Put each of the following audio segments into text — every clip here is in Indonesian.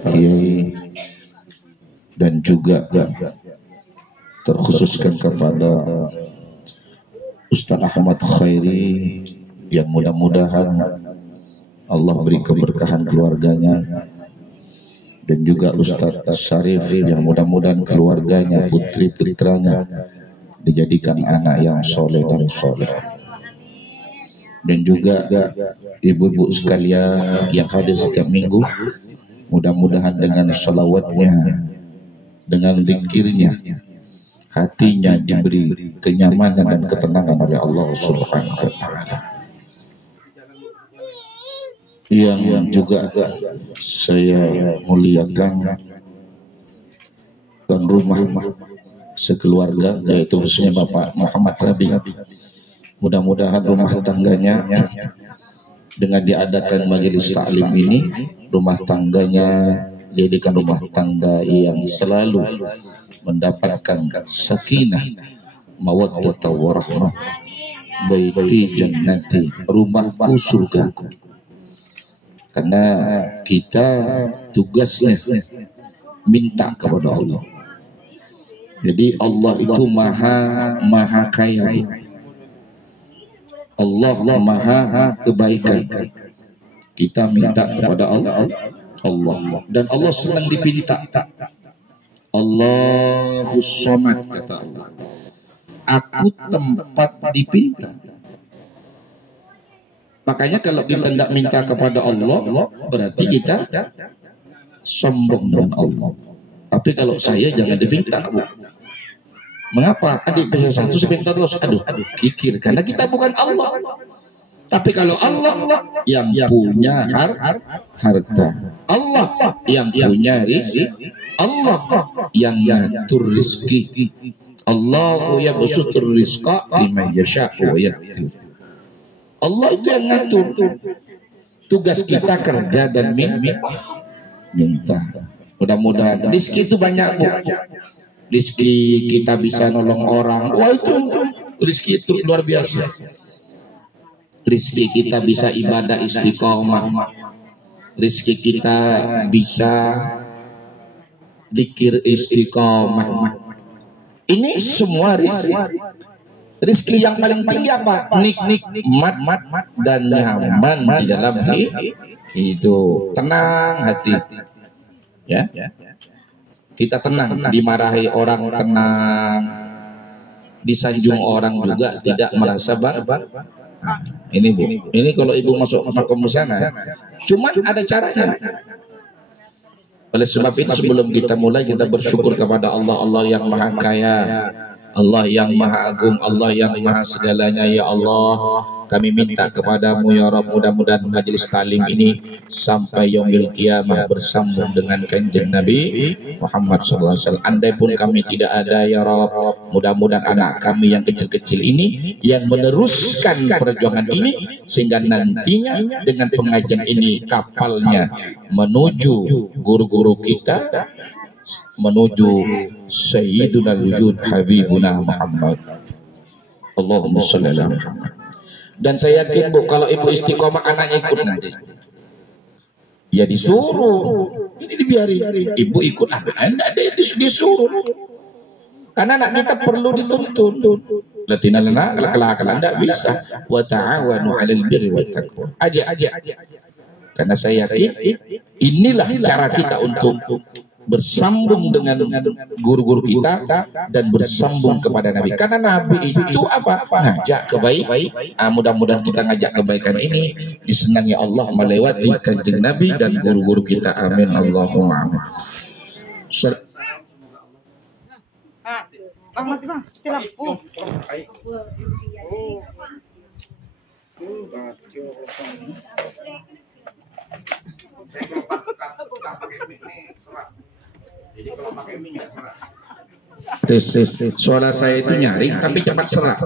Kiai dan juga terkhususkan kepada Ustaz Ahmad Khairi yang mudah-mudahan Allah beri keberkahan keluarganya, dan juga Ustaz Syarif yang mudah-mudahan keluarganya, putri putranya dijadikan anak yang soleh dan soleh, dan juga ibu-ibu sekalian yang hadir setiap minggu, mudah-mudahan dengan salawatnya, dengan zikirnya, hatinya diberi kenyamanan dan ketenangan oleh Allah Subhanahu wa taala. Yang juga saya muliakan tuan rumah sekeluarga, yaitu khususnya Bapak Muhammad Rabi. Mudah-mudahan rumah tangganya dengan diadakan majelis taklim ini, rumah tangganya dijadikan rumah tangga yang selalu mendapatkan sakinah, mawaddah warahmah, baiti jannati, rumahku surgaku. Karena kita tugasnya minta kepada Allah. Jadi Allah itu maha kaya, Allah maha kebaikan. Kita minta kepada Allah, dan Allah senang dipinta. Allahus Samad, kata Allah, aku tempat dipinta. Makanya kalau kita tidak minta kepada Allah, berarti kita sombong dengan Allah. Tapi kalau saya jangan dipinta, Bu. Mengapa? Adik punya satu sebentar terus, aduh kikir, karena kita bukan Allah. Tapi kalau Allah yang punya harta, Allah yang punya rizki, Allah yang ngatur rizki, Allahu yabsutur rizqa liman yasha'u wa yaqdir. Allah itu yang ngatur. Tugas kita kerja dan minta. Mudah-mudahan rizki itu banyak, Bu. Rizki kita bisa nolong orang, wah itu rizki itu luar biasa. Rizki kita bisa ibadah istiqomah, rizki kita bisa zikir istiqomah. Ini semua rizki. Rizki yang paling tinggi apa? Nikmat dan nyaman di dalam hidup, tenang hati. Ya, kita tenang, dimarahi orang tenang, disanjung orang juga tidak merasa bangga. Ini Bu, ini kalau ibu masuk makom sana, cuman ada caranya. Oleh sebab itu sebelum kita mulai, kita bersyukur kepada Allah, Allah yang maha kaya, Allah yang maha agung, Allah yang maha segalanya. Ya Allah, kami minta kepadamu ya Rabb, mudah-mudahan majelis talim ini sampai yaumil qiyamah bersambung dengan kanjeng Nabi Muhammad SAW. Andai pun kami tidak ada ya Rabb, mudah-mudahan anak kami yang kecil-kecil ini yang meneruskan perjuangan ini, sehingga nantinya dengan pengajian ini kapalnya menuju guru-guru kita, menuju Sayyiduna wujud Habibuna Muhammad. Allahumma sholli ala Muhammad. Dan saya yakin Bu, kalau ibu istiqomah anaknya ikut nanti, ya disuruh, ini dibiarin, ibu ikut anaknya, tidak disuruh. Karena anak kita perlu dituntun. Latina lana kelak-kelak tidak bisa. Wa ta'awanu 'alal birri wat taqwa. Aja. Karena saya yakin inilah cara kita untuk bersambung dengan guru-guru kita dan bersambung kepada Nabi. Karena Nabi itu apa? Ngajak kebaikan. Mudah-mudahan kita ngajak kebaikan ini disenangi Allah melewati kanjeng Nabi dan guru-guru kita. Amin Allahumma amin. Jadi kalau pakai mie nggak serak. Suara saya itu nyaring tapi cepat serak.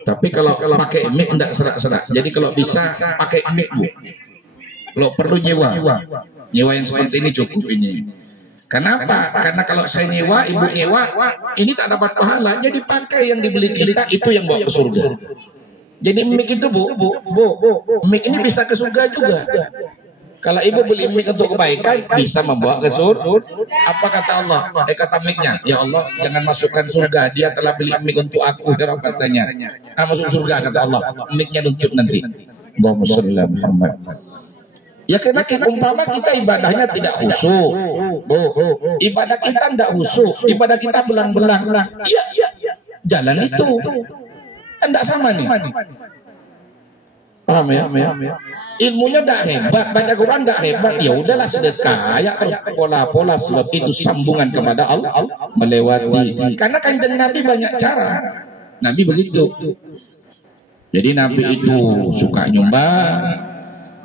Tapi kalau pakai mic enggak serak-serak. Jadi kalau bisa pakai mic Bu. Kalau perlu nyewa yang seperti ini cukup ini. Kenapa? Karena kalau saya nyewa, ibu nyewa, ini tak dapat pahala. Jadi pakai yang dibeli kita, itu yang bawa ke surga. Jadi mic itu Bu, mic ini bisa ke surga juga. Kalau ibu beli mic untuk kebaikan bisa membawa ke surga. Apa kata Allah? Kata mic-nya, ya Allah jangan masukkan surga. Dia telah beli mic untuk aku. Katanya. Masuk surga kata Allah. Mic-nya luncur nanti. Allahumma sholli ala Muhammad. Ya karena umpama kita ibadahnya tidak khusyuk. Ibadah kita tidak khusyuk. Ibadah kita belang-belang. Iya. Jalan itu. Kan tidak sama nih. Paham ya? Ilmunya tidak hebat, baca Quran tidak hebat, ya udahlah sedekah, ya terus pola-pola, sebab itu sambungan kepada Allah melewati. Karena kanjeng Nabi banyak cara, Nabi begitu. Jadi Nabi itu suka nyumbang,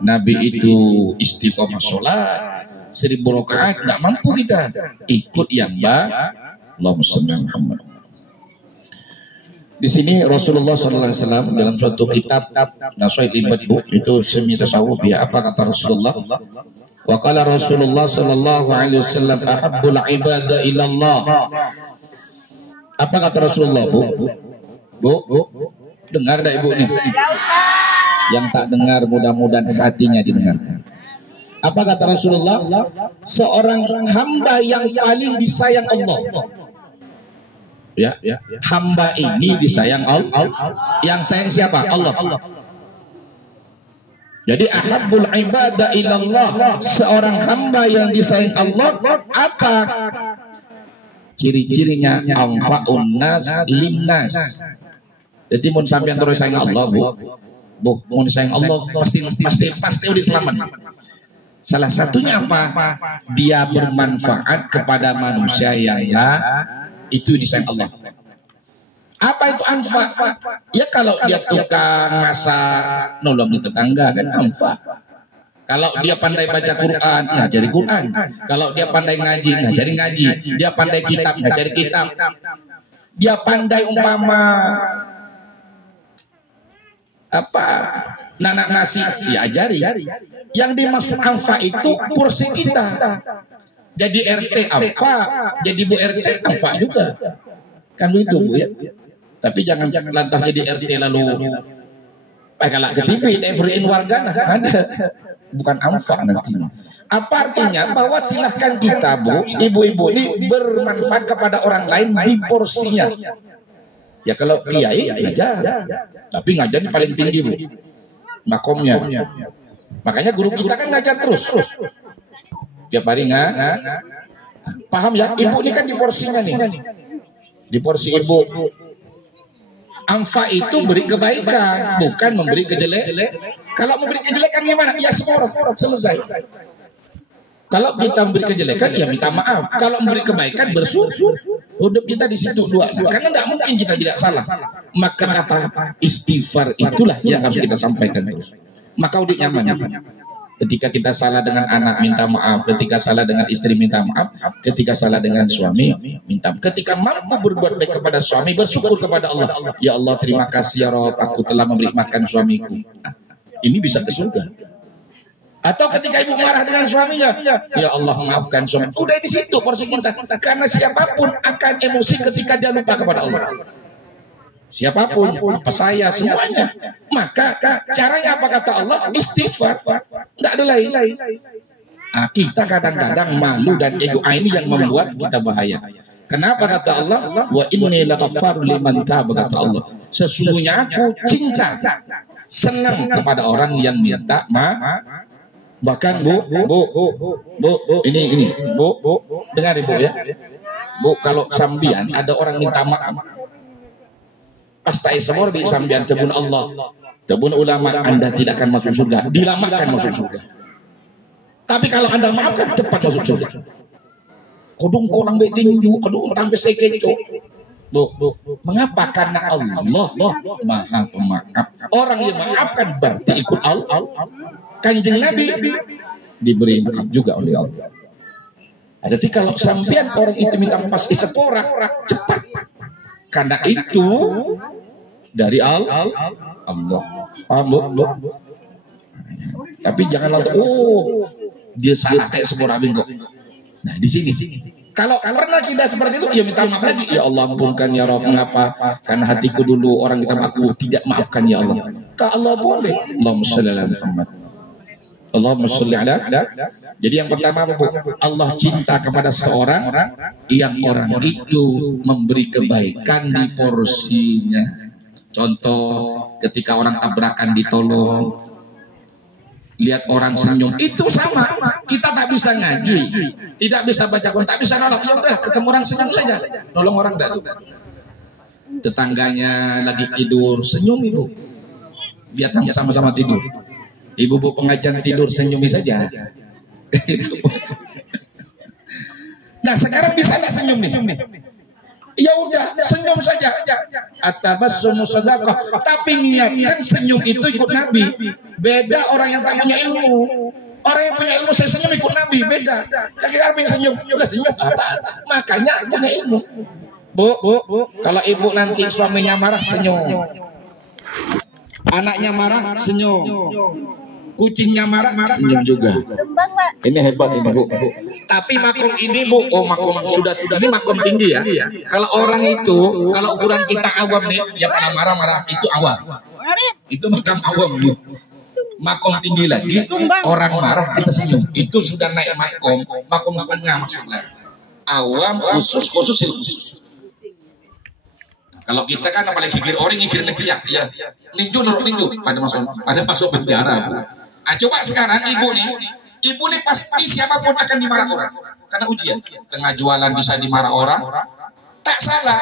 Nabi itu istiqomah sholat, 1000 rakaat, nggak mampu kita ikut yang Allahumma sholli ala Muhammad. Di sini Rasulullah SAW dalam suatu kitab Nasihat Ibad itu semi tasawuf ya, apa kata Rasulullah? Wa qala Rasulullah sallallahu alaihi wasallam ahabbul ibadah ila Allah. Apa kata Rasulullah, Bu? Dengar enggak Ibu nih? Yang tak dengar mudah-mudahan hatinya didengarkan. Apa kata Rasulullah? Seorang hamba yang paling disayang Allah. Ya, hamba ini disayang Allah. Yang sayang siapa? Allah. Jadi ahabbul ibadah ilallah, seorang hamba yang disayang Allah apa? Ciri-cirinya anfa'un nas linnas. Jadi mun sampean terus sayang Allah, Bu, mun sayang Allah pasti udah selamat. Salah satunya apa? Dia bermanfaat kepada manusia yang itu disayang Allah. Apa itu anfa? Ya kalau dia tukang masak, nolong tetangga kan anfa. Kalau dia pandai baca Quran, ngajari Quran. Kalau dia pandai ngaji, ngajari ngaji. Dia pandai kitab, ngajari kitab. Dia pandai umpama apa? Nanak nasi, diajari. Yang dimaksud anfa itu porsi kita. Jadi RT Alfa, jadi Bu RT Alfa juga. Kan itu Bu ya. Tapi jangan lantas jadi RT lalu galak ke TV, everin warga ada. Bukan Alfa nantinya. Apa artinya? Bahwa silahkan kita Bu, ibu-ibu ini bermanfaat kepada orang lain di porsinya. Ya kalau kiai ngajar. Tapi ngajar paling tinggi Bu. Makomnya. Makanya guru kita kan ngajar terus. Tiap hari paham ya? Ibu ini kan di porsinya nih. Di porsi ibu. Anfa itu beri kebaikan, bukan memberi kejelekan. Kalau memberi kejelekan gimana? Ya semua orang selesai. Kalau kita memberi kejelekan, ya minta maaf. Kalau memberi kebaikan, bersyukur. Hidup kita di situ dua. Karena nggak mungkin kita tidak salah. Maka kata istighfar itulah yang harus kita sampaikan terus. Maka udah nyaman. Ketika kita salah dengan anak minta maaf, ketika salah dengan istri minta maaf, ketika salah dengan suami minta maaf. Ketika mampu berbuat baik kepada suami, bersyukur kepada Allah. Ya Allah terima kasih ya Rabb, aku telah memberi makan suamiku. Nah, ini bisa ke surga. Atau ketika ibu marah dengan suaminya, ya Allah maafkan suami. Udah di situ porsi kita. Karena siapapun akan emosi ketika dia lupa kepada Allah. Siapapun, apa saya, semuanya. Maka caranya apa kata Allah? Istighfar. Tidak ada lain. Nah, kita kadang-kadang malu dan ego ini yang membuat kita bahaya. Kenapa kata Allah? Wa inni laghaffarun liman taba, kata Allah. Sesungguhnya aku cinta, senang kepada orang yang minta maaf. Bahkan Bu, ini Bu, dengar Ibu ya. Bu, kalau sambian ada orang minta maaf, pastai semua di sambian tebun Allah, tebun ulama, Anda tidak akan masuk surga, dilamakan masuk surga. Tapi kalau Anda maafkan, cepat masuk surga. Kodung kolang betinju, kodung utang besekeco. Bu, mengapa? Karena Allah Maha Pemaaf. Orang yang maafkan berarti ikut Allah. Kanjeng Nabi diberi maaf juga oleh Allah. Jadi kalau sambian orang itu minta pas isepora, cepat. Karena itu dari Allah. Paham Bu? Tapi jangan langsung dia salah kayak semua kok. Nah di sini kalau pernah kita seperti itu, ya minta maaf lagi. Ya Allah ampunkan ya Rabb, mengapa? Karena hatiku dulu orang kita aku tidak maafkan ya Allah. Kalau Allah boleh. Allahumma sholli ala Muhammad. Allahumma sholli ala. Jadi yang pertama Bu, Allah cinta kepada seorang yang orang itu memberi kebaikan di porsinya. Contoh ketika orang tabrakan ditolong, lihat orang senyum, itu sama. Kita tak bisa ngaji, tidak bisa baca Quran, tak bisa nolong. Ya udah, ketemu orang senyum saja, nolong orang dah tuh. Tetangganya lagi tidur, senyum ibu, biar sama-sama tidur. Ibu-ibu pengajian tidur, senyumi saja. Nah sekarang bisa nggak senyum nih? Ya udah, senyum saja. Atabassumu shadaqah. Tapi niatkan senyum itu ikut Nabi. Beda orang yang tak punya ilmu. Orang yang punya ilmu saya senyum ikut Nabi, beda. Kaki kami senyum, udah senyum. Makanya punya ilmu. Bu, kalau ibu nanti suaminya marah senyum, anaknya marah senyum, kucingnya marah senyum juga. Ini hebat ini Bu. Tapi makom ini Bu, oh makom sudah ini makom tinggi ya. Kalau orang itu, kalau ukuran kita awam nih, yang marah-marah itu awam. Itu makam awam Bu. Makom tinggi lagi, orang marah kita senyum. Itu sudah naik makom setengah maksudnya. Awam khusus khusus. Kalau kita kan apalagi gigir orang gigir negeri ya. Ninju pada masuk penjara. Ah, coba sekarang ibu nih pasti siapapun akan dimarah orang karena ujian. Tengah jualan bisa dimarah orang, tak salah.